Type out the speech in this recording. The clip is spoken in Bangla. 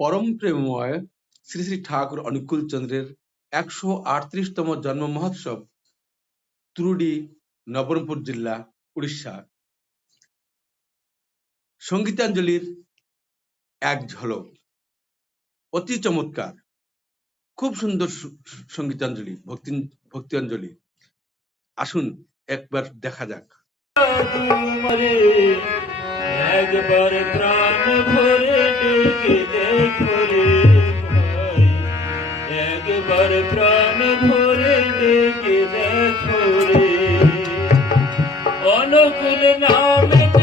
পরম প্রেমময় শ্রী শ্রী ঠাকুর অনুকূল চন্দ্রের একশো আটত্রিশতম জন্ম মহোৎসব ত্রুডি নবরঙ্গপুর জেলা, উড়িষ্যা। সঙ্গীতাঞ্জলির এক ঝলক, অতি চমৎকার। খুব সুন্দর সঙ্গীতাঞ্জলি, ভক্তি ভক্তিয়াঞ্জলি আসুন একবার দেখা যাক। একবার প্রাণ ভরে নামে